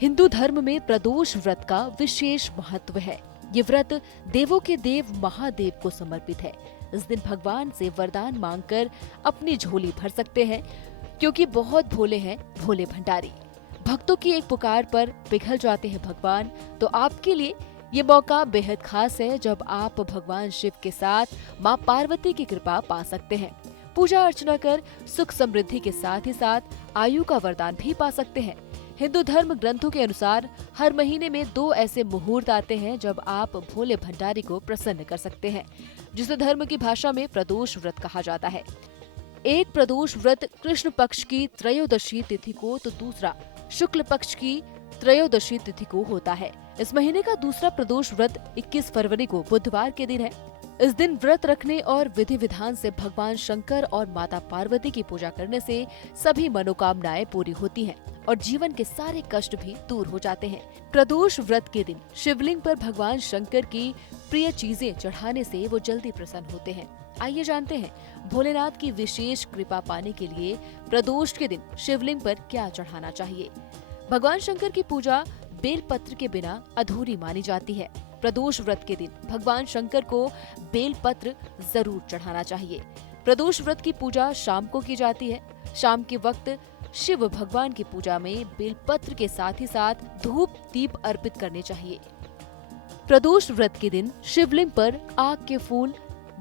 हिंदू धर्म में प्रदोष व्रत का विशेष महत्व है। ये व्रत देवों के देव महादेव को समर्पित है। इस दिन भगवान से वरदान मांगकर अपनी झोली भर सकते हैं, क्योंकि बहुत भोले हैं भोले भंडारी। भक्तों की एक पुकार पर पिघल जाते हैं भगवान। तो आपके लिए ये मौका बेहद खास है, जब आप भगवान शिव के साथ माँ पार्वती की कृपा पा सकते हैं। पूजा अर्चना कर सुख समृद्धि के साथ ही साथ आयु का वरदान भी पा सकते हैं। हिंदू धर्म ग्रंथों के अनुसार हर महीने में 2 ऐसे मुहूर्त आते हैं जब आप भोले भंडारी को प्रसन्न कर सकते हैं, जिसे धर्म की भाषा में प्रदोष व्रत कहा जाता है। एक प्रदोष व्रत कृष्ण पक्ष की त्रयोदशी तिथि को, तो दूसरा शुक्ल पक्ष की त्रयोदशी तिथि को होता है। इस महीने का दूसरा प्रदोष व्रत 21 फरवरी को बुधवार के दिन है। इस दिन व्रत रखने और विधि विधान से भगवान शंकर और माता पार्वती की पूजा करने से सभी मनोकामनाएं पूरी होती हैं और जीवन के सारे कष्ट भी दूर हो जाते हैं। प्रदोष व्रत के दिन शिवलिंग पर भगवान शंकर की प्रिय चीजें चढ़ाने से वो जल्दी प्रसन्न होते हैं। आइए जानते हैं भोलेनाथ की विशेष कृपा पाने के लिए प्रदोष के दिन शिवलिंग पर क्या चढ़ाना चाहिए। भगवान शंकर की पूजा बेलपत्र के बिना अधूरी मानी जाती है। प्रदोष व्रत के दिन भगवान शंकर को बेलपत्र जरूर चढ़ाना चाहिए। प्रदोष व्रत की पूजा शाम को की जाती है। शाम के वक्त शिव भगवान की पूजा में बेलपत्र के साथ ही साथ धूप दीप अर्पित करने चाहिए। प्रदोष व्रत के दिन शिवलिंग पर आग के फूल,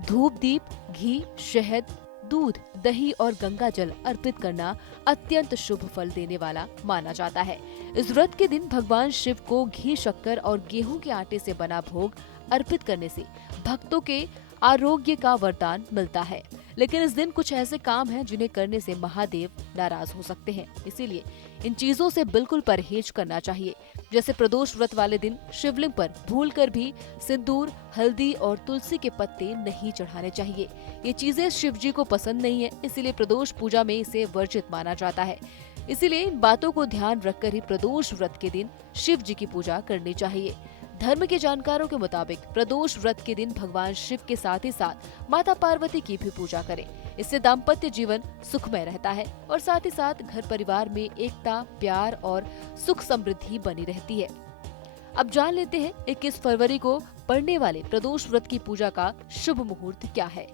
धूप दीप, घी, शहद, दूध, दही और गंगा जल अर्पित करना अत्यंत शुभ फल देने वाला माना जाता है। इस व्रत के दिन भगवान शिव को घी, शक्कर और गेहूं के आटे से बना भोग अर्पित करने से भक्तों के आरोग्य का वरदान मिलता है। लेकिन इस दिन कुछ ऐसे काम हैं जिन्हें करने से महादेव नाराज हो सकते हैं, इसीलिए इन चीजों से बिल्कुल परहेज करना चाहिए। जैसे प्रदोष व्रत वाले दिन शिवलिंग पर भूलकर भी सिंदूर, हल्दी और तुलसी के पत्ते नहीं चढ़ाने चाहिए। ये चीजें शिव जी को पसंद नहीं है, इसीलिए प्रदोष पूजा में इसे वर्जित माना जाता है। इसीलिए इन बातों को ध्यान रखकर ही प्रदोष व्रत के दिन शिव जी की पूजा करनी चाहिए। धर्म के जानकारों के मुताबिक प्रदोष व्रत के दिन भगवान शिव के साथ ही साथ माता पार्वती की भी पूजा करें। इससे दाम्पत्य जीवन सुखमय रहता है और साथ ही साथ घर परिवार में एकता, प्यार और सुख समृद्धि बनी रहती है। अब जान लेते हैं 21 फरवरी को पड़ने वाले प्रदोष व्रत की पूजा का शुभ मुहूर्त क्या है।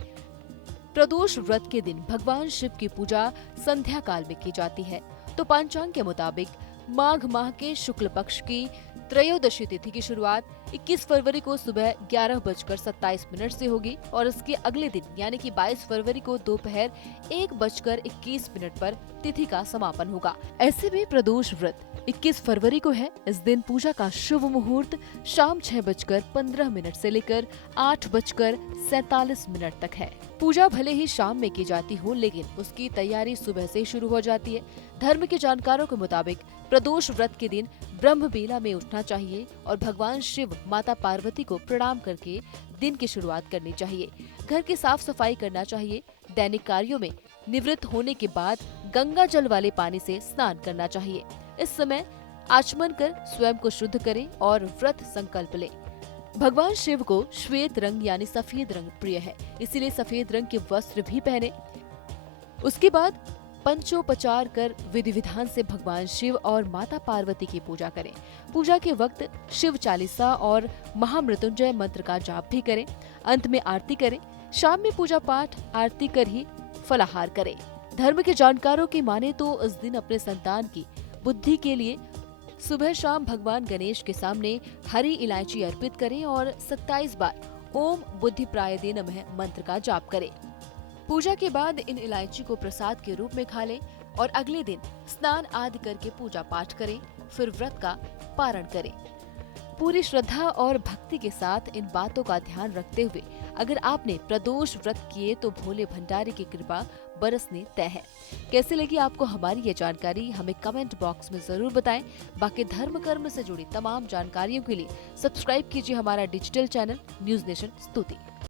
प्रदोष व्रत के दिन भगवान शिव की पूजा संध्या काल में की जाती है। तो पंचांग के मुताबिक माघ माह के शुक्ल पक्ष की त्रयोदशी तिथि की शुरुआत 21 फरवरी को सुबह 11:27 से होगी और इसके अगले दिन यानी कि 22 फरवरी को दोपहर 1:21 पर तिथि का समापन होगा। ऐसे में प्रदोष व्रत 21 फरवरी को है। इस दिन पूजा का शुभ मुहूर्त शाम 6:15 से लेकर 8:47 तक है। पूजा भले ही शाम में की जाती हो, लेकिन उसकी तैयारी सुबह से शुरू हो जाती है। धर्म के जानकारों के मुताबिक प्रदोष व्रत के दिन ब्रह्म बेला में उठना चाहिए और भगवान शिव, माता पार्वती को प्रणाम करके दिन की शुरुआत करनी चाहिए। घर की साफ सफाई करना चाहिए। दैनिक कार्यों में निवृत्त होने के बाद गंगा जल वाले पानी से स्नान करना चाहिए। इस समय आचमन कर स्वयं को शुद्ध करें और व्रत संकल्प लें। भगवान शिव को श्वेत रंग यानी सफेद रंग प्रिय है, इसीलिए सफेद रंग के वस्त्र भी पहने। उसके बाद पंचोपचार कर विधि विधान से भगवान शिव और माता पार्वती की पूजा करें। पूजा के वक्त शिव चालीसा और महामृत्युंजय मंत्र का जाप भी करें। अंत में आरती करें। शाम में पूजा पाठ, आरती कर ही फलाहार करें। धर्म के जानकारों की माने तो इस दिन अपने संतान की बुद्धि के लिए सुबह शाम भगवान गणेश के सामने हरी इलायची अर्पित करें और 27 बार ओम बुद्धिप्रायदे नमः मंत्र का जाप करें। पूजा के बाद इन इलायची को प्रसाद के रूप में खा लें और अगले दिन स्नान आदि करके पूजा पाठ करें, फिर व्रत का पारण करें। पूरी श्रद्धा और भक्ति के साथ इन बातों का ध्यान रखते हुए अगर आपने प्रदोष व्रत किए तो भोले भंडारी की कृपा बरसने तय है। कैसी लगी आपको हमारी ये जानकारी, हमें कमेंट बॉक्स में जरूर बताएं। बाकी धर्म कर्म से जुड़ी तमाम जानकारियों के लिए सब्सक्राइब कीजिए हमारा डिजिटल चैनल न्यूज नेशन स्तुति।